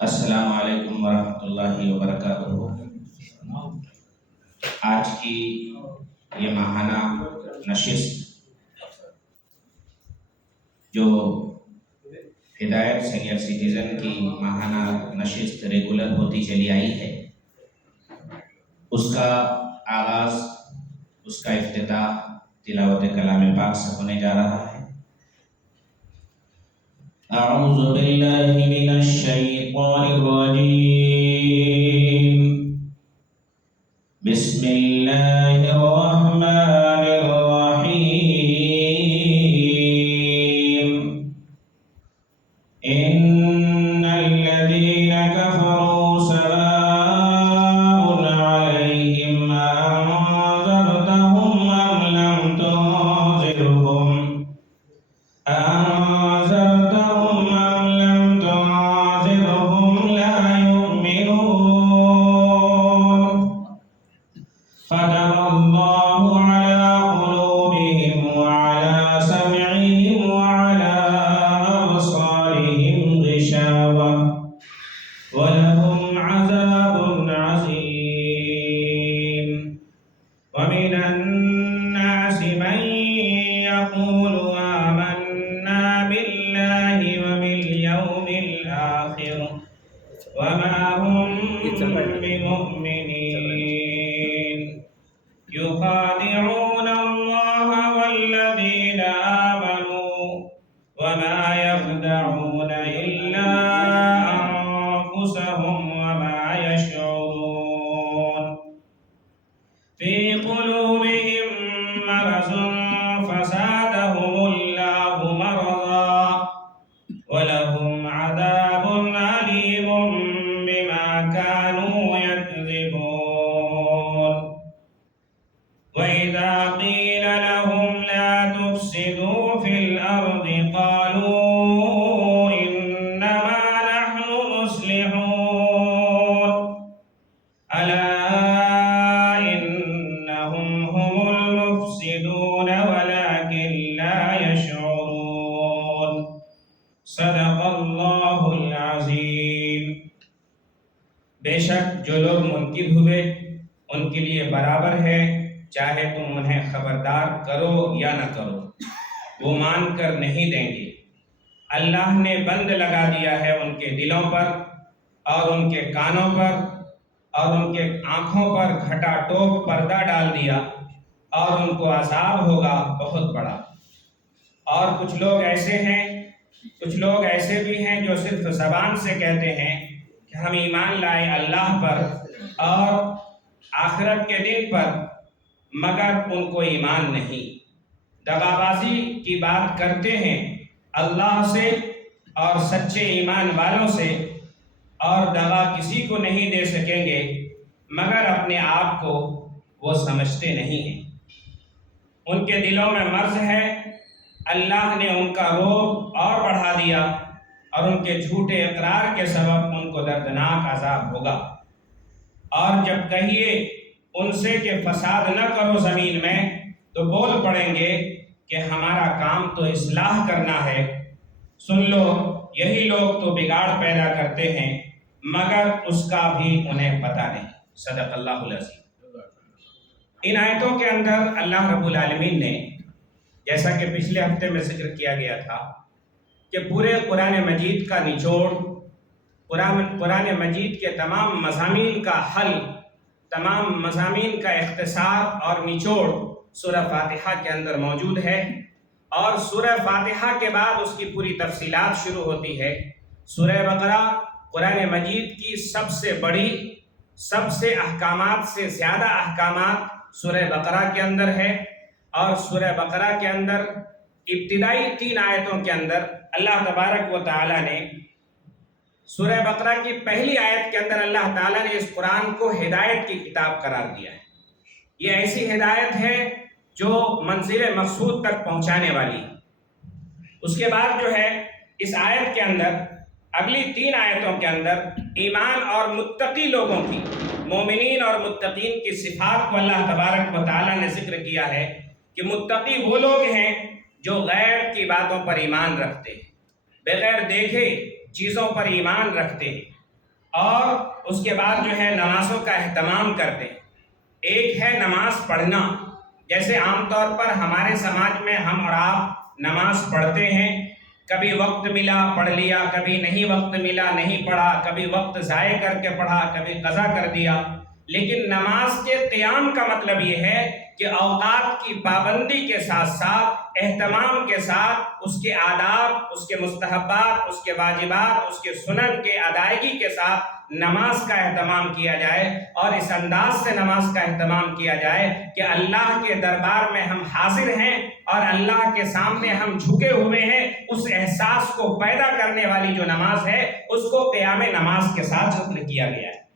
السلام علیکم ورحمۃ اللہ وبرکاتہ۔ آج کی یہ ماہانہ نشست جو ہدایت سینئر سٹیزن کی ماہانہ نشست ریگولر ہوتی چلی آئی ہے، اس کا آغاز، اس کا افتتاح تلاوت کلام پاک سے ہونے جا رہا ہے۔ اعوذ باللہ من الشیطان الرجیم، بسم اللہ الرحمن الرحیم۔ ان الذین کفروا سواء علیہم انذرتهم ام لم تنذرهم لا يؤمنون ختم الله على قلوبهم وعلى سمعهم وعلى أبصارهم غشاوة ولهم عذاب عظيم۔ ومن الناس من يقول آمنا بالله وباليوم الآخر وما هم بمؤمنين، يخادعون الله والذين آمنوا وما يخدعون إلا أنفسهم وما يشعرون، في قلوبهم مرض فزادهم الله مرضا ولهم عذاب أليم بما كانوا يكذبون۔ وإذا قيل لهم لا تفسدوا في الأرض قالوا إنما نحن مصلحون ألا إنهم هم المفسدون ولكن لا يشعرون۔ صدق اللہ العظیم۔ بے شک جو لوگ منکر ہوئے ان کے لیے برابر ہے، چاہے تم انہیں خبردار کرو یا نہ کرو، وہ مان کر نہیں دیں گے۔ اللہ نے بند لگا دیا ہے ان کے دلوں پر اور ان کے کانوں پر اور ان کے آنکھوں پر گھٹا ٹوپ پردہ ڈال دیا، اور ان کو عذاب ہوگا بہت بڑا۔ اور کچھ لوگ ایسے بھی ہیں جو صرف زبان سے کہتے ہیں کہ ہم ایمان لائے اللہ پر اور آخرت کے دن پر، مگر ان کو ایمان نہیں۔ دغابازی کی بات کرتے ہیں اللہ سے اور سچے ایمان والوں سے، اور دغا کسی کو نہیں دے سکیں گے مگر اپنے آپ کو وہ سمجھتے نہیں ہیں۔ ان کے دلوں میں مرض ہے، اللہ نے ان کا روب اور بڑھا دیا، اور ان کے جھوٹے اقرار کے سبب ان کو دردناک عذاب ہوگا۔ اور جب کہیے ان سے کہ فساد نہ کرو زمین میں، تو بول پڑیں گے کہ ہمارا کام تو اصلاح کرنا ہے۔ سن لو، یہی لوگ تو بگاڑ پیدا کرتے ہیں مگر اس کا بھی انہیں پتہ نہیں۔ صدق اللہ العظیم۔ ان آیتوں کے اندر اللہ رب العالمین نے، جیسا کہ پچھلے ہفتے میں ذکر کیا گیا تھا، کہ پورے قرآن مجید کا نچوڑ، قرآن مجید کے تمام مضامین کا حل، تمام مضامین کا اختصار اور نچوڑ سورہ فاتحہ کے اندر موجود ہے، اور سورہ فاتحہ کے بعد اس کی پوری تفصیلات شروع ہوتی ہے۔ سورہ بقرہ قرآن مجید کی سب سے بڑی، سب سے احکامات سے زیادہ احکامات سورہ بقرہ کے اندر ہے، اور سورہ بقرہ کے اندر ابتدائی 3 آیتوں کے اندر اللہ تبارک و تعالیٰ نے، سورہ بقرہ کی پہلی آیت کے اندر اللہ تعالیٰ نے اس قرآن کو ہدایت کی کتاب قرار دیا ہے۔ یہ ایسی ہدایت ہے جو منزل مقصود تک پہنچانے والی ہے۔ اس کے بعد جو ہے اس آیت کے اندر اگلی 3 آیتوں کے اندر ایمان اور متقی لوگوں کی، مومنین اور متقین کی صفات کو اللہ تبارک و تعالیٰ نے ذکر کیا ہے کہ متقی وہ لوگ ہیں جو غیب کی باتوں پر ایمان رکھتے ہیں، بغیر دیکھے چیزوں پر ایمان رکھتے ہیں، اور اس کے بعد جو ہے نمازوں کا اہتمام کرتے ہیں۔ ایک ہے نماز پڑھنا، جیسے عام طور پر ہمارے سماج میں ہم اور آپ نماز پڑھتے ہیں، کبھی وقت ملا پڑھ لیا، کبھی نہیں وقت ملا نہیں پڑھا، کبھی وقت ضائع کر کے پڑھا، کبھی قضا کر دیا۔ لیکن نماز کے قیام کا مطلب یہ ہے کہ اوقات کی پابندی کے ساتھ ساتھ اہتمام کے ساتھ اس کے آداب، اس کے مستحبات، اس کے واجبات، اس کے سنن کے ادائیگی کے ساتھ نماز کا اہتمام کیا جائے، اور اس انداز سے نماز کا اہتمام کیا جائے کہ اللہ کے دربار میں ہم حاضر ہیں اور اللہ کے سامنے ہم جھکے ہوئے ہیں۔ اس احساس کو پیدا کرنے والی جو نماز ہے اس کو قیام نماز کے ساتھ ذکر کیا گیا ہے۔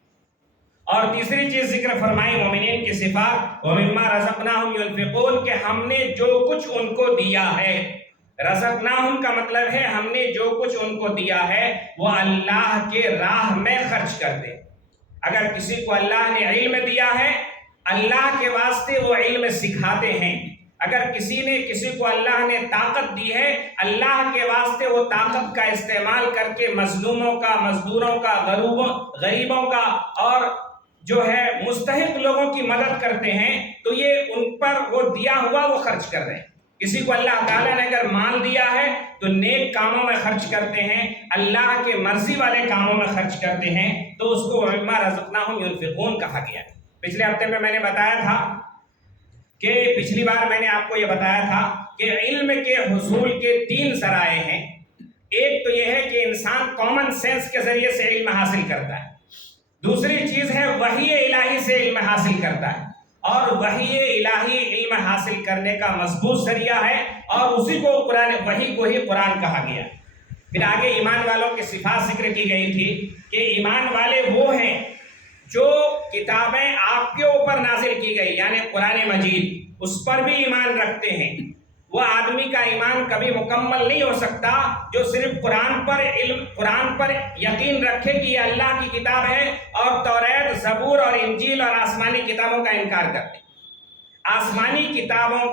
اور تیسری چیز ذکر فرمائی مومنین کی صفات، وَمِمَّا رَزَقْنَاهُمْ يُنْفِقُونَ، کہ ہم نے جو کچھ ان کو دیا ہے، رزقناہم کا مطلب ہے ہم نے جو کچھ ان کو دیا ہے وہ اللہ کے راہ میں خرچ کرتے۔ اگر کسی کو اللہ نے علم دیا ہے، اللہ کے واسطے وہ علم سکھاتے ہیں۔ اگر کسی کو اللہ نے طاقت دی ہے، اللہ کے واسطے وہ طاقت کا استعمال کر کے مظلوموں کا، مزدوروں کا، غریبوں کا اور جو ہے مستحق لوگوں کی مدد کرتے ہیں، تو یہ ان پر وہ دیا ہوا وہ خرچ کر رہے ہیں۔ کسی کو اللہ تعالیٰ نے اگر مال دیا ہے تو نیک کاموں میں خرچ کرتے ہیں، اللہ کے مرضی والے کاموں میں خرچ کرتے ہیں، تو اس کو وَمِمَّا رَزَقْنَاهُمْ يُنْفِقُونَ کہا گیا۔ پچھلے ہفتے میں نے بتایا تھا کہ پچھلی بار میں نے آپ کو یہ بتایا تھا کہ علم کے حصول کے 3 ذرائع ہیں۔ ایک تو یہ ہے کہ انسان کامن سینس کے ذریعے سے علم حاصل کرتا ہے، دوسری چیز ہے وحی الہی سے علم حاصل کرتا ہے، اور وحی الہی علم حاصل کرنے کا مضبوط ذریعہ ہے، اور اسی کو وحی کو ہی قرآن کہا گیا۔ پھر آگے ایمان والوں کی صفات ذکر کی گئی تھی کہ ایمان والے وہ ہیں جو کتابیں آپ کے اوپر نازل کی گئی، یعنی قرآن مجید، اس پر بھی ایمان رکھتے ہیں۔ وہ آدمی کا ایمان کبھی مکمل نہیں ہو سکتا جو صرف قرآن پر یقین رکھے کہ یہ اللہ کی کتاب ہے، اور توریت، زبور اور انجیل اور آسمانی کتابوں کا انکار کرتے۔ آسمانی کتابوں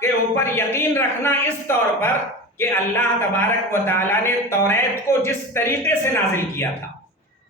کے اوپر یقین رکھنا اس طور پر کہ اللہ تبارک و تعالیٰ نے توریت کو جس طریقے سے نازل کیا تھا،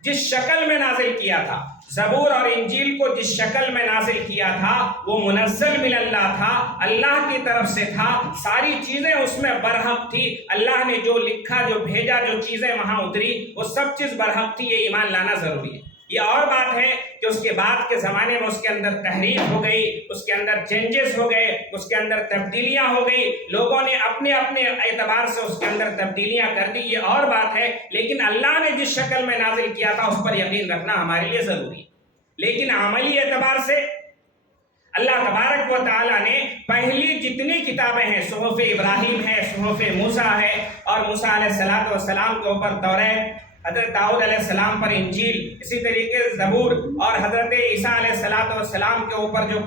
جس شکل میں نازل کیا تھا، زبور اور انجیل کو جس شکل میں نازل کیا تھا، وہ منزل من اللہ تھا، اللہ کی طرف سے تھا، ساری چیزیں اس میں برحق تھی، اللہ نے جو لکھا، جو بھیجا، جو چیزیں وہاں اتری، وہ سب چیز برحق تھی۔ یہ ایمان لانا ضروری ہے۔ یہ اور بات ہے کہ اس کے بعد کے زمانے میں اس کے اندر تحریف ہو گئی، اس کے اندر چینجز ہو گئے، اس کے اندر تبدیلیاں ہو گئی، لوگوں نے اپنے اپنے اعتبار سے اس کے اندر تبدیلیاں کر دی، یہ اور بات ہے، لیکن اللہ نے جس شکل میں نازل کیا تھا اس پر یقین رکھنا ہمارے لیے ضروری ہے۔ لیکن عملی اعتبار سے اللہ تبارک و تعالیٰ نے پہلی جتنی کتابیں ہیں، صحف ابراہیم ہے، صحف موسیٰ ہے، اور موسیٰ علیہ السلام کے اوپر توریت، حضرت داؤد علیہ السلام پر انجیل، اسی طریقے سے زبور، اور حضرت عیسیٰ علیہ السلام کے اوپر جو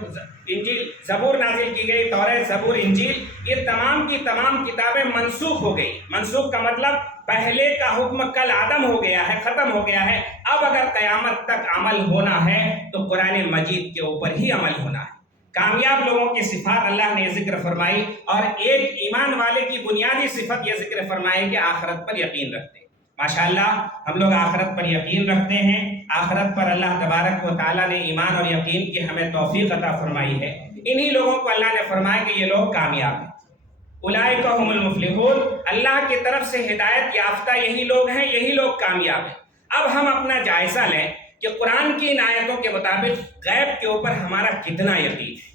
انجیل زبور نازل کی گئی، توریت، زبور، انجیل، یہ تمام کی تمام کتابیں منسوخ ہو گئی۔ منسوخ کا مطلب پہلے کا حکم کل عدم ہو گیا ہے، ختم ہو گیا ہے۔ اب اگر قیامت تک عمل ہونا ہے تو قرآن مجید کے اوپر ہی عمل ہونا ہے۔ کامیاب لوگوں کی صفات اللہ نے ذکر فرمائی، اور ایک ایمان والے کی بنیادی صفت یہ ذکر فرمائی کہ آخرت پر یقین رکھتے ہیں۔ ماشاءاللہ ہم لوگ آخرت پر یقین رکھتے ہیں، آخرت پر اللہ تبارک و تعالیٰ نے ایمان اور یقین کی ہمیں توفیق عطا فرمائی ہے۔ انہی لوگوں کو اللہ نے فرمایا کہ یہ لوگ کامیاب ہیں۔ اولئک هم المفلحون، اللہ کی طرف سے ہدایت یافتہ یہی لوگ ہیں، یہی لوگ کامیاب ہیں۔ اب ہم اپنا جائزہ لیں کہ قرآن کی ان آیتوں کے مطابق غیب کے اوپر ہمارا کتنا یقین ہے،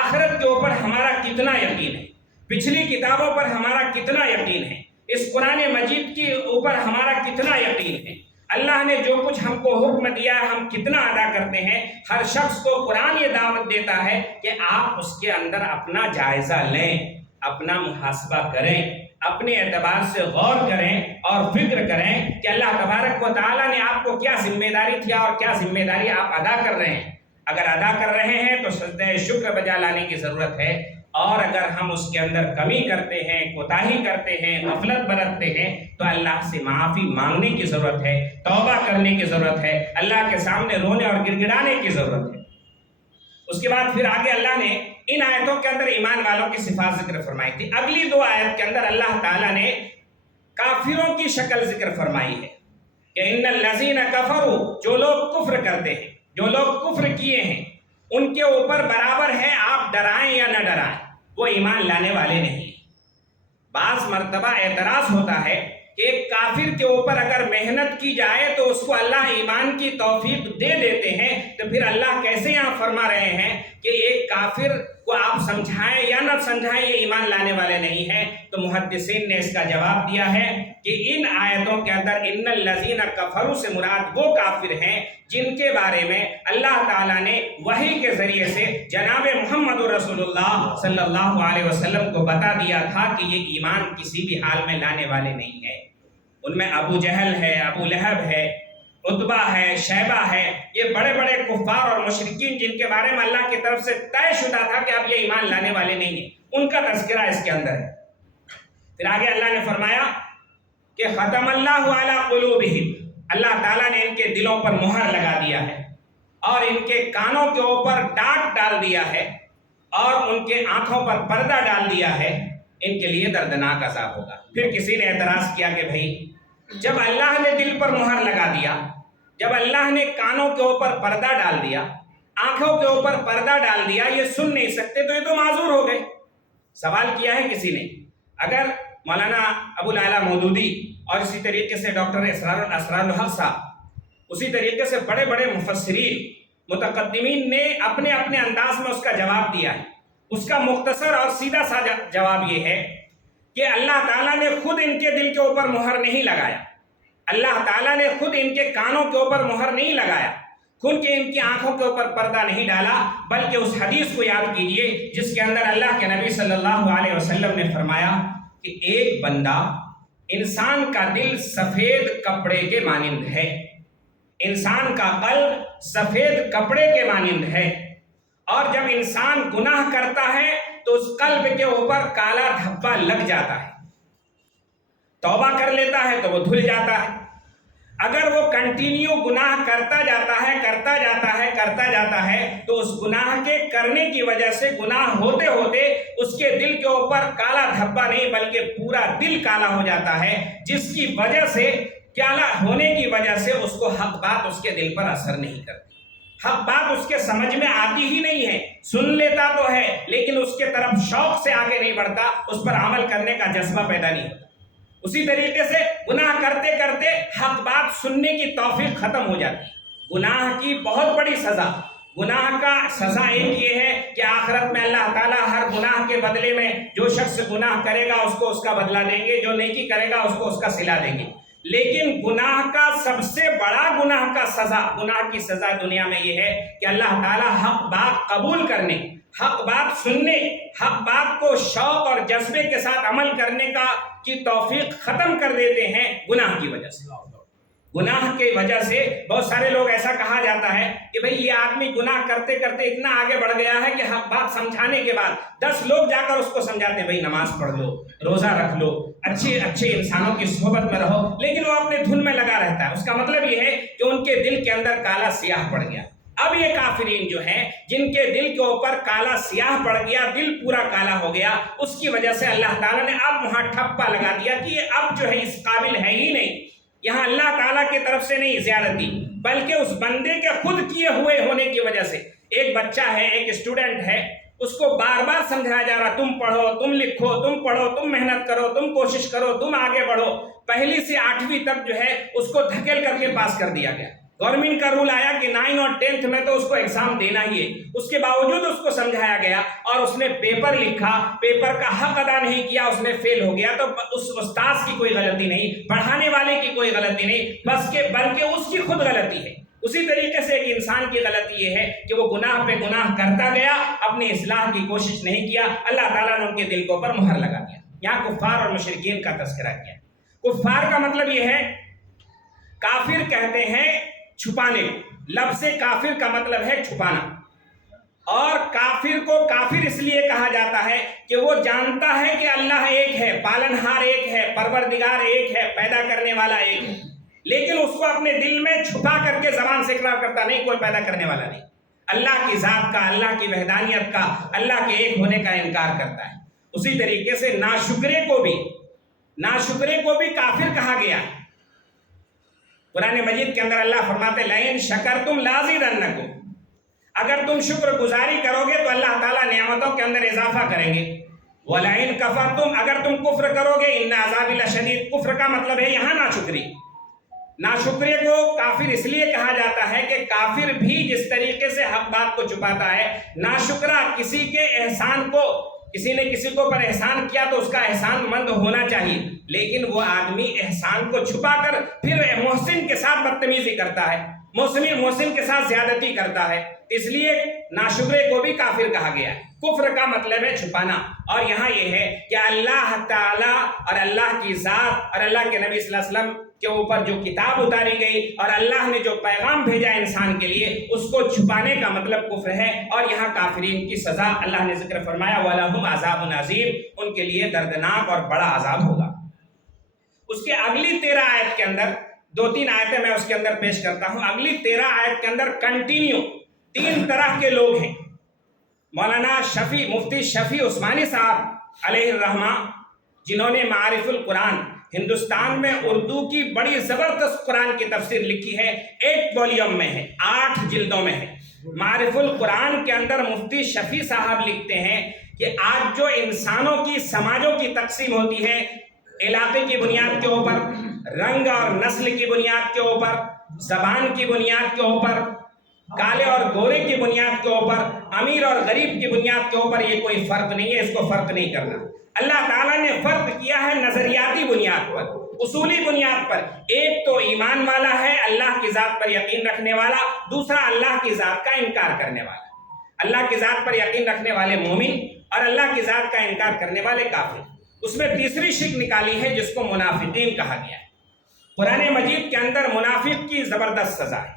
آخرت کے اوپر ہمارا کتنا یقین ہے، پچھلی کتابوں پر ہمارا کتنا یقین ہے، اس قرآن مجید کے اوپر ہمارا کتنا یقین ہے، اللہ نے جو کچھ ہم کو حکم دیا ہے ہم کتنا ادا کرتے ہیں۔ ہر شخص کو قرآن یہ دعوت دیتا ہے کہ آپ اس کے اندر اپنا جائزہ لیں، اپنا محاسبہ کریں، اپنے اعتبار سے غور کریں اور فکر کریں کہ اللہ تبارک و تعالیٰ نے آپ کو کیا ذمہ داری دیا اور کیا ذمہ داری آپ ادا کر رہے ہیں۔ اگر ادا کر رہے ہیں تو سجدہ شکر بجا لانے کی ضرورت ہے، اور اگر ہم اس کے اندر کمی کرتے ہیں، کوتاہی کرتے ہیں، غفلت برتتے ہیں تو اللہ سے معافی مانگنے کی ضرورت ہے، توبہ کرنے کی ضرورت ہے، اللہ کے سامنے رونے اور گڑ گڑانے کی ضرورت ہے۔ اس کے بعد پھر آگے اللہ نے ان آیتوں کے اندر ایمان والوں کی صفات ذکر فرمائی تھی۔ اگلی 2 آیت کے اندر اللہ تعالیٰ نے کافروں کی شکل ذکر فرمائی ہے کہ ان الذین کفروا، جو لوگ کفر کرتے ہیں، جو لوگ کفر کیے ہیں، ان کے اوپر برابر ہے آپ ڈرائیں یا نہ ڈرائیں، وہ ایمان لانے والے نہیں۔ بعض مرتبہ اعتراض ہوتا ہے کہ ایک کافر کے اوپر اگر محنت کی جائے تو اس کو اللہ ایمان کی توفیق دے دیتے ہیں، تو پھر اللہ کیسے یہاں فرما رہے ہیں کہ ایک کافر کو آپ سمجھائیں یا نہ سمجھائیں یہ ایمان لانے والے نہیں ہیں؟ تو محدثین نے اس کا جواب دیا ہے کہ ان آیتوں کے اندر ان الذین کفروا سے مراد وہ کافر ہیں جن کے بارے میں اللہ تعالیٰ نے وحی کے ذریعے سے جناب محمد رسول اللہ صلی اللہ علیہ وسلم کو بتا دیا تھا کہ یہ ایمان کسی بھی حال میں لانے والے نہیں ہیں۔ ان میں ابو جہل ہے، ابو لہب ہے، عتبہ ہے، شیبہ ہے، یہ بڑے بڑے کفار اور مشرکین جن کے بارے میں اللہ کی طرف سے طے شدہ تھا کہ اب یہ ایمان لانے والے نہیں ہیں، ان کا تذکرہ اس کے اندر ہے۔ پھر آگے اللہ نے فرمایا کہ ختم اللہ علی قلوبہم، اللہ تعالیٰ نے ان کے دلوں پر مہر لگا دیا ہے اور ان کے کانوں کے اوپر ڈاٹ ڈال دیا ہے اور ان کے آنکھوں پر پردہ ڈال دیا ہے، ان کے لیے دردناک عذاب ہوگا۔ پھر کسی نے اعتراض کیا کہ بھائی جب اللہ نے دل پر مہر لگا دیا، جب اللہ نے کانوں کے اوپر پردہ ڈال دیا، آنکھوں کے اوپر پردہ ڈال دیا، یہ سن نہیں سکتے تو یہ تو معذور ہو گئے۔ سوال کیا ہے کسی نے، اگر مولانا ابو العلا مودودی اور اسی طریقے سے ڈاکٹر اسرار الحق صاحب، اسی طریقے سے بڑے بڑے مفسرین متقدمین نے اپنے اپنے انداز میں اس کا جواب دیا ہے، اس کا مختصر اور سیدھا سا جواب یہ ہے کہ اللہ تعالیٰ نے خود ان کے دل کے اوپر مہر نہیں لگایا، اللہ تعالیٰ نے خود ان کے کانوں کے اوپر مہر نہیں لگایا، خود کے ان کی آنکھوں کے اوپر پردہ نہیں ڈالا، بلکہ اس حدیث کو یاد کیجئے جس کے اندر اللہ کے نبی صلی اللہ علیہ وسلم نے فرمایا کہ ایک بندہ، انسان کا دل سفید کپڑے کے مانند ہے، انسان کا قلب سفید کپڑے کے مانند ہے، اور جب انسان گناہ کرتا ہے تو اس قلب کے اوپر کالا دھبا لگ جاتا ہے، توبہ کر لیتا ہے تو وہ دھل جاتا ہے، اگر وہ کنٹینیو گناہ کرتا جاتا ہے تو اس گناہ کے کرنے کی وجہ سے گناہ ہوتے ہوتے اس کے دل کے اوپر کالا دھبا نہیں بلکہ پورا دل کالا ہو جاتا ہے، جس کی وجہ سے کالا ہونے کی وجہ سے اس کو حق بات اس کے دل پر اثر نہیں کرتی، حق بات اس کے سمجھ میں آتی ہی نہیں ہے، سن لیتا تو ہے لیکن اس کے طرف شوق سے آگے نہیں بڑھتا، اس پر عمل کرنے کا جذبہ پیدا نہیں ہوتا۔ اسی طریقے سے گناہ کرتے کرتے حق بات سننے کی توفیق ختم ہو جاتی ہے۔ گناہ کی بہت بڑی سزا، گناہ کا سزا ایک یہ ہے کہ آخرت میں اللہ تعالیٰ ہر گناہ کے بدلے میں جو شخص گناہ کرے گا اس کو اس کا بدلہ دیں گے، جو نیکی کرے گا اس کو اس کا صلہ دیں گے، لیکن گناہ کا سب سے بڑا گناہ کی سزا دنیا میں یہ ہے کہ اللہ تعالیٰ حق بات قبول کرنے، حق بات سننے، حق بات کو شوق اور جذبے کے ساتھ عمل کرنے کی توفیق ختم کر دیتے ہیں گناہ کی وجہ سے۔ گناہ کی وجہ سے بہت سارے لوگ ایسا کہا جاتا ہے کہ بھئی یہ آدمی گناہ کرتے کرتے اتنا آگے بڑھ گیا ہے کہ حق بات سمجھانے کے بعد 10 لوگ جا کر اس کو سمجھاتے ہیں بھئی نماز پڑھ لو، روزہ رکھ لو، اچھے انسانوں کی صحبت میں رہو، لیکن وہ اپنے دھن میں لگا رہتا ہے۔ اس کا مطلب یہ ہے کہ ان کے دل کے اندر کالا سیاہ پڑ گیا۔ اب یہ کافرین جو ہیں جن کے دل کے اوپر کالا سیاہ پڑ گیا، دل پورا کالا ہو گیا، اس کی وجہ سے اللہ تعالیٰ نے اب وہاں ٹھپا لگا دیا کہ یہ اب جو ہے اس قابل ہے ہی نہیں۔ یہاں اللہ تعالیٰ کی طرف سے نہیں زیادتی، بلکہ اس بندے کے خود کیے ہوئے ہونے کی وجہ سے۔ ایک بچہ ہے، ایک اسٹوڈنٹ ہے، اس کو بار بار سمجھایا جا رہا تم پڑھو، تم لکھو، تم پڑھو، تم محنت کرو، تم کوشش کرو، تم آگے بڑھو۔ پہلی سے 8ویں تک جو ہے اس کو دھکیل کر کے پاس کر دیا گیا۔ گورنمنٹ کا رول آیا کہ 9 اور 10th میں تو اس کو ایگزام دینا ہی ہے، اس کے باوجود اس کو سمجھایا گیا اور اس نے پیپر لکھا، پیپر کا حق ادا نہیں کیا، اس نے فیل ہو گیا۔ تو اس استاذ کی کوئی غلطی نہیں، پڑھانے والے کی کوئی غلطی نہیں، بلکہ اس کی خود غلطی ہے۔ اسی طریقے سے ایک انسان کی غلطی یہ ہے کہ وہ گناہ پہ گناہ کرتا گیا، اپنی اصلاح کی کوشش نہیں کیا، اللہ تعالیٰ نے ان کے دل کے اوپر مہر لگا دیا۔ یہاں کفار اور مشرکین کا تذکرہ کیا۔ کفار کا مطلب یہ ہے، کافر کہتے ہیں چھپانے، لفظ کافر کا مطلب ہے چھپانا، اور کافر کو کافر اس لیے کہا جاتا ہے کہ وہ جانتا ہے کہ اللہ ایک ہے، پالنہار ایک ہے، پروردگار ایک ہے، پیدا کرنے والا ایک ہے، لیکن اس کو اپنے دل میں چھپا کر کے زبان سے اقرار کرتا نہیں کوئی پیدا کرنے والا نہیں، اللہ کی ذات کا، اللہ کی وحدانیت کا، اللہ کے ایک ہونے کا انکار کرتا ہے۔ اسی طریقے سے ناشکرے کو بھی کافر کہا گیا۔ قرآن مجید کے اندر اللہ فرماتے لئن شکرتم لازیدنکم، اگر تم شکر گزاری کرو گے تو اللہ تعالیٰ نعمتوں کے اندر اضافہ کریں گے۔ وَلَئِن كَفَرْتُمْ، اگر تم کفر کرو گے اِنَّ عَذَابِ لَشَدِيدٌ، کفر کا مطلب ہے یہاں ناشکری۔ ناشکرے کو کافر اس لیے کہا جاتا ہے کہ کافر بھی جس طریقے سے حق بات کو چھپاتا ہے، ناشکرا کسی کے احسان کو، کسی نے کسی کو پر احسان کیا تو اس کا احسان مند ہونا چاہیے، لیکن وہ آدمی احسان کو چھپا کر پھر محسن کے ساتھ بدتمیزی کرتا ہے، محسن کے ساتھ زیادتی کرتا ہے، اس لیے ناشکرے کو بھی کافر کہا گیا ہے۔ کفر کا مطلب ہے چھپانا، اور یہاں یہ ہے کہ اللہ تعالیٰ اور اللہ کی ذات اور اللہ کے نبی صلی اللہ علیہ وسلم کے اوپر جو کتاب اتاری گئی اور اللہ نے جو پیغام بھیجا انسان کے لیے، اس کو چھپانے کا مطلب کفر ہے، اور یہاں کافرین کی سزا اللہ نے ذکر فرمایا وَلَهُمْ عَذَابٌ عَظِيمٌ، ان کے لیے دردناک اور بڑا عذاب ہوگا۔ اس کے اگلی 13 آیت کے اندر 2-3 آیتیں میں اس کے اندر پیش کرتا ہوں۔ اگلی 13 آیت کے اندر کنٹینیو 3 طرح کے لوگ ہیں۔ مولانا مفتی شفیع عثمانی صاحب علیہ الرحمہ، جنہوں نے معارف القرآن ہندوستان میں اردو کی بڑی زبردست قرآن کی تفسیر لکھی ہے، 8 والیوم میں ہے، 8 جلدوں میں ہے۔ معارف القرآن کے اندر مفتی شفیع صاحب لکھتے ہیں کہ آج جو انسانوں کی سماجوں کی تقسیم ہوتی ہے، علاقے کی بنیاد کے اوپر، رنگ اور نسل کی بنیاد کے اوپر، زبان کی بنیاد کے اوپر، کالے اور گورے کی بنیاد کے اوپر، امیر اور غریب کی بنیاد کے اوپر، یہ کوئی فرق نہیں ہے، اس کو فرق نہیں کرنا۔ اللہ تعالیٰ نے فرق کیا ہے نظریاتی بنیاد پر، اصولی بنیاد پر۔ ایک تو ایمان والا ہے، اللہ کی ذات پر یقین رکھنے والا، دوسرا اللہ کی ذات کا انکار کرنے والا۔ اللہ کی ذات پر یقین رکھنے والے مومن اور اللہ کی ذات کا انکار کرنے والے کافر۔ اس میں تیسری شک نکالی ہے جس کو منافقین کہا گیا ہے۔ قرآن مجید کے اندر منافق کی زبردست سزا ہے۔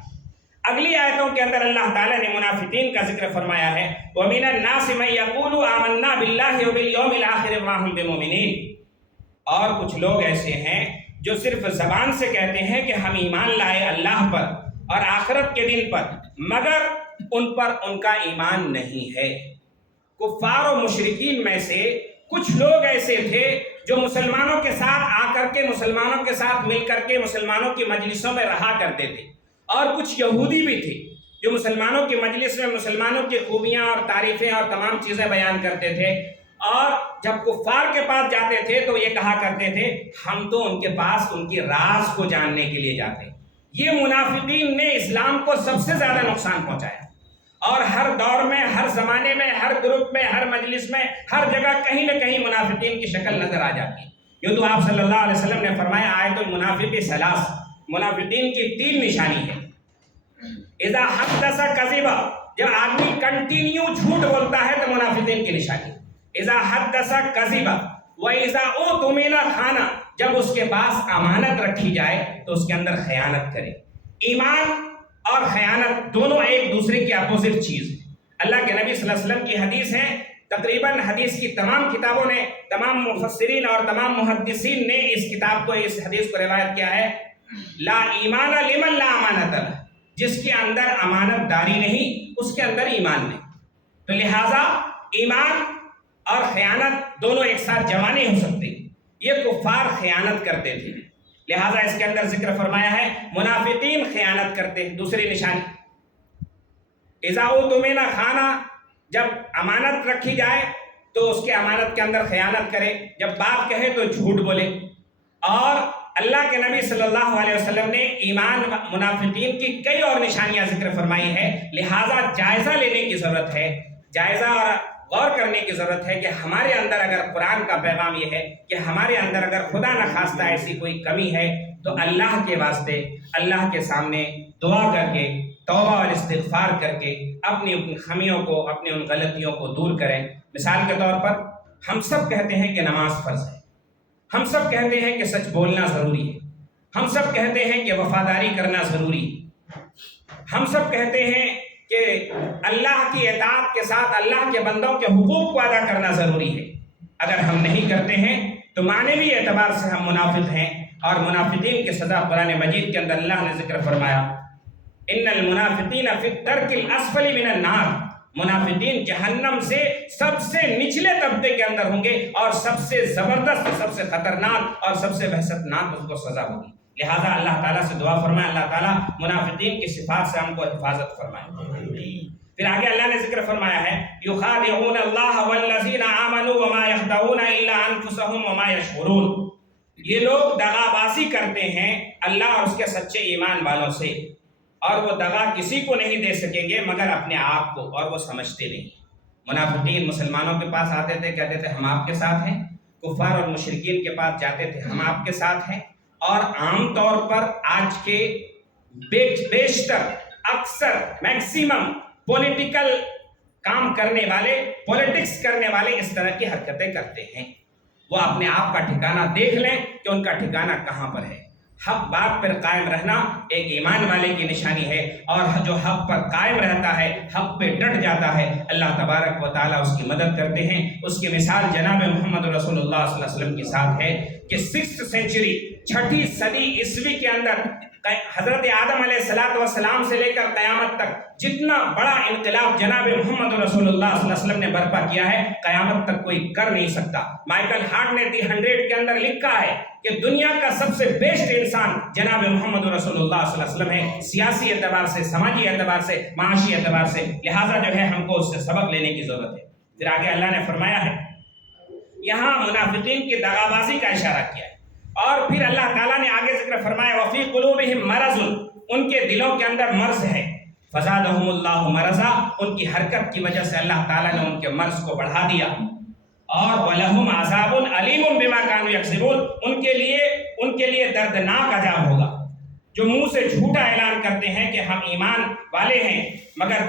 اگلی آیتوں کے اندر اللہ تعالیٰ نے منافقین کا ذکر فرمایا ہے وَمِنَ النَّاسِ مَن يَقُولُ آمَنَّا بِاللَّهِ وَبِالْيَوْمِ الْآخِرِ وَمَا هُمْ بِمُؤْمِنِينَ، اور کچھ لوگ ایسے ہیں جو صرف زبان سے کہتے ہیں کہ ہم ایمان لائے اللہ پر اور آخرت کے دن پر، مگر ان پر ان کا ایمان نہیں ہے۔ کفار و مشرکین میں سے کچھ لوگ ایسے تھے جو مسلمانوں کے ساتھ آ کر کے، مسلمانوں کے ساتھ مل کر کے مسلمانوں کی مجلسوں میں رہا کرتے تھے، اور کچھ یہودی بھی تھے جو مسلمانوں کی مجلس میں مسلمانوں کی خوبیاں اور تعریفیں اور تمام چیزیں بیان کرتے تھے، اور جب کفار کے پاس جاتے تھے تو یہ کہا کرتے تھے ہم تو ان کے پاس ان کی راز کو جاننے کے لیے جاتے ہیں۔ یہ منافقین نے اسلام کو سب سے زیادہ نقصان پہنچایا، اور ہر دور میں، ہر زمانے میں، ہر گروپ میں، ہر مجلس میں، ہر جگہ کہیں نہ کہیں منافقین کی شکل نظر آ جاتی ہے۔ یوں تو آپ صلی اللہ علیہ وسلم نے فرمایا آیت المنافق ثلاث، منافقین کی 3 نشانی ہے۔ اذا حدث کذب، جب آدمی کنٹینیو جھوٹ بولتا ہے تو منافقین کی نشانی۔ اذا حدث کذب واذا اؤتمن خان، جب اس کے پاس امانت رکھی جائے تو اس کے اندر خیانت کرے۔ ایمان اور خیانت دونوں ایک دوسرے کی اپوزٹ چیز ہے۔ اللہ کے نبی صلی اللہ علیہ وسلم کی حدیث ہے، تقریباً حدیث کی تمام کتابوں نے، تمام مفسرین اور تمام محدثین نے اس کتاب کو، اس حدیث کو روایت کیا ہے، لا ایمان لمن لا امانت لہ، جس کے اندر امانت داری نہیں اس کے اندر ایمان نہیں۔ تو لہٰذا ایمان اور خیانت دونوں ایک ساتھ جمع نہیں ہو سکتے۔ یہ کفار خیانت کرتے تھے، لہٰذا اس کے اندر ذکر فرمایا ہے منافقین خیانت کرتے ہیں۔ دوسری نشانی اذا اؤتمن خان، جب امانت رکھی جائے تو اس کے امانت کے اندر خیانت کرے، جب بات کہے تو جھوٹ بولے۔ اور اللہ کے نبی صلی اللہ علیہ وسلم نے ایمان منافقین کی کئی اور نشانیاں ذکر فرمائی ہے، لہٰذا جائزہ لینے کی ضرورت ہے، جائزہ اور غور کرنے کی ضرورت ہے کہ ہمارے اندر اگر قرآن کا پیغام یہ ہے کہ ہمارے اندر اگر خدا نخواستہ ایسی کوئی کمی ہے تو اللہ کے واسطے اللہ کے سامنے دعا کر کے، توبہ اور استغفار کر کے اپنی ان خمیوں کو، اپنی ان غلطیوں کو دور کریں۔ مثال کے طور پر ہم سب کہتے ہیں کہ نماز فرض ہے، ہم سب کہتے ہیں کہ سچ بولنا ضروری ہے، ہم سب کہتے ہیں کہ وفاداری کرنا ضروری ہے، ہم سب کہتے ہیں کہ اللہ کی اطاعت کے ساتھ اللہ کے بندوں کے حقوق کو ادا کرنا ضروری ہے. اگر ہم نہیں کرتے ہیں تو معنوی اعتبار سے ہم منافق ہیں، اور منافقین کی سزا قرآن مجید کے اندر اللہ نے ذکر فرمایا، ان المنافقین فی الدرک الاسفل من النار، منافقین جہنم سے سب سے نچلے طبقے کے اندر ہوں گے، اور سب سے زبردست، سب سے خطرناک اور سب سے وحشتناک اس کو سزا ہوگی. لہذا اللہ تعالیٰ سے دعا فرمائے اللہ تعالیٰ منافقین کی صفات سے ہم کو حفاظت فرمائے. پھر آگے اللہ نے ذکر فرمایا ہے یخادعون اللہ والذین آمنوا وما یخدعون الا انفسهم وما یشعرون، یہ لوگ دغا بازی کرتے ہیں اللہ اور اس کے سچے ایمان والوں سے، اور وہ دغا کسی کو نہیں دے سکیں گے مگر اپنے آپ کو، اور وہ سمجھتے نہیں. منافقین مسلمانوں کے پاس آتے تھے، کہتے تھے ہم آپ کے ساتھ ہیں، کفار اور مشرکین کے پاس جاتے تھے ہم آپ کے ساتھ ہیں. اور عام طور پر آج کے بیشتر اکثر میکسیمم پولیٹیکل کام کرنے والے، پولیٹکس کرنے والے اس طرح کی حرکتیں کرتے ہیں. وہ اپنے آپ کا ٹھکانہ دیکھ لیں کہ ان کا ٹھکانہ کہاں پر ہے. حق بات پر قائم رہنا ایک ایمان والے کی نشانی ہے، اور جو حق پر قائم رہتا ہے، حق پہ ڈٹ جاتا ہے، اللہ تبارک و تعالیٰ اس کی مدد کرتے ہیں. اس کی مثال جناب محمد رسول اللہ صلی اللہ علیہ وسلم کے ساتھ ہے کہ 6th سینچری، 6ٹھی صدی عیسوی کے اندر حضرت آدم علیہ السلام سے لے کر قیامت تک جتنا بڑا انقلاب جناب محمد رسول اللہ صلی اللہ علیہ وسلم نے برپا کیا ہے، قیامت تک کوئی کر نہیں سکتا. مائیکل ہارٹ نے دی 100 کے اندر لکھا ہے کہ دنیا کا سب سے بیسٹ انسان جناب محمد رسول اللہ صلی اللہ علیہ وسلم ہے، سیاسی اعتبار سے، سماجی اعتبار سے، معاشی اعتبار سے. لہٰذا جو ہے ہم کو اس سے سبق لینے کی ضرورت ہے. پھر آگے اللہ نے فرمایا ہے، یہاں منافقین کی دغابازی کا اشارہ کیا ہے، اور پھر اللہ تعالیٰ نے آگے ذکر فرمایا وفی قلوبہم مرض، ان کے دلوں کے اندر مرض ہے. فزادہم اللہ مرضا، ان کی حرکت کی وجہ سے اللہ تعالیٰ نے ان کے مرض کو بڑھا دیا. اور وَلَهُمْ عَذَابٌ عَلِيمٌ بِمَا كَانُوا يَكْسِبُونَ، ان کے لیے دردناک عذاب ہوگا. جو منہ سے جھوٹا اعلان کرتے ہیں کہ ہم ایمان والے ہیں مگر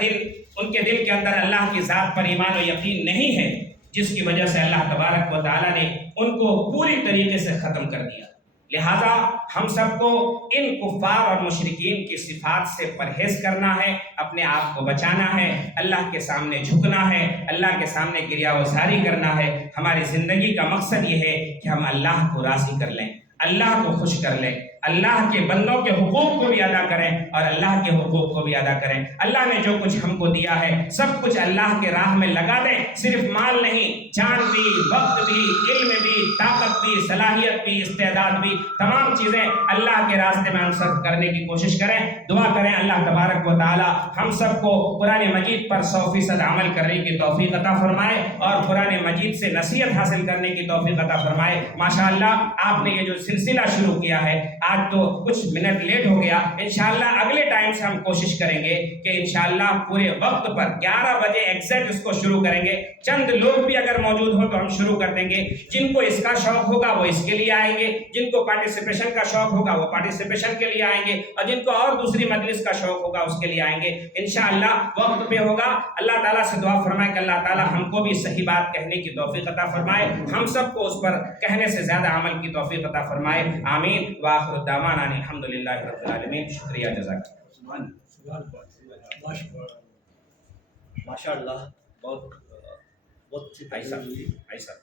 ان کے دل کے اندر اللہ کی ذات پر ایمان و یقین نہیں ہے، جس کی وجہ سے اللہ تبارک و تعالیٰ نے ان کو پوری طریقے سے ختم کر دیا. لہٰذا ہم سب کو ان کفار اور مشرکین کی صفات سے پرہیز کرنا ہے، اپنے آپ کو بچانا ہے، اللہ کے سامنے جھکنا ہے، اللہ کے سامنے گریہ وزاری کرنا ہے. ہماری زندگی کا مقصد یہ ہے کہ ہم اللہ کو راضی کر لیں، اللہ کو خوش کر لیں، اللہ کے بندوں کے حقوق کو بھی ادا کریں اور اللہ کے حقوق کو بھی ادا کریں. اللہ نے جو کچھ ہم کو دیا ہے سب کچھ اللہ کے راہ میں لگا دیں. صرف مال نہیں، جان بھی، وقت بھی، علم بھی، طاقت بھی، صلاحیت بھی، استعداد بھی، تمام چیزیں اللہ کے راستے میں ہم صرف کرنے کی کوشش کریں. دعا کریں اللہ تبارک و تعالی ہم سب کو قرآن مجید پر 100% عمل کرنے کی توفیق عطا فرمائے اور قرآن مجید سے نصیحت حاصل کرنے کی توفیق عطا فرمائے. ماشاءاللہ آپ نے یہ جو سلسلہ شروع کیا ہے، آج تو کچھ منٹ لیٹ ہو گیا، انشاءاللہ اگلے ٹائم سے ہم کوشش کریں گے کہ انشاءاللہ پورے وقت پر 11 بجے ایگزیکٹ اس کو شروع کریں گے. چند لوگ بھی اگر موجود ہو تو ہم شروع کر دیں گے. جن کو اس کا شوق ہوگا وہ اس کے لیے آئیں گے، جن کو پارٹیسپیشن کا شوق ہوگا وہ پارٹیسپیشن کے لیے آئیں گے، اور جن کو اور دوسری مجلس کا شوق ہوگا اس کے لیے آئیں گے. انشاءاللہ وقت پہ ہوگا. اللہ تعالیٰ سے دعا فرمائے کہ اللہ تعالیٰ ہم کو بھی صحیح بات کہنے کی توفیق عطا فرمائے، ہم سب کو اس پر کہنے سے زیادہ عمل کی توفیق عطا فرمائے. آمین. وآخر الدعوانا الحمدللہ رب العالمین. شکریہ، جزاک ماشاء اللہ. بہت ایسا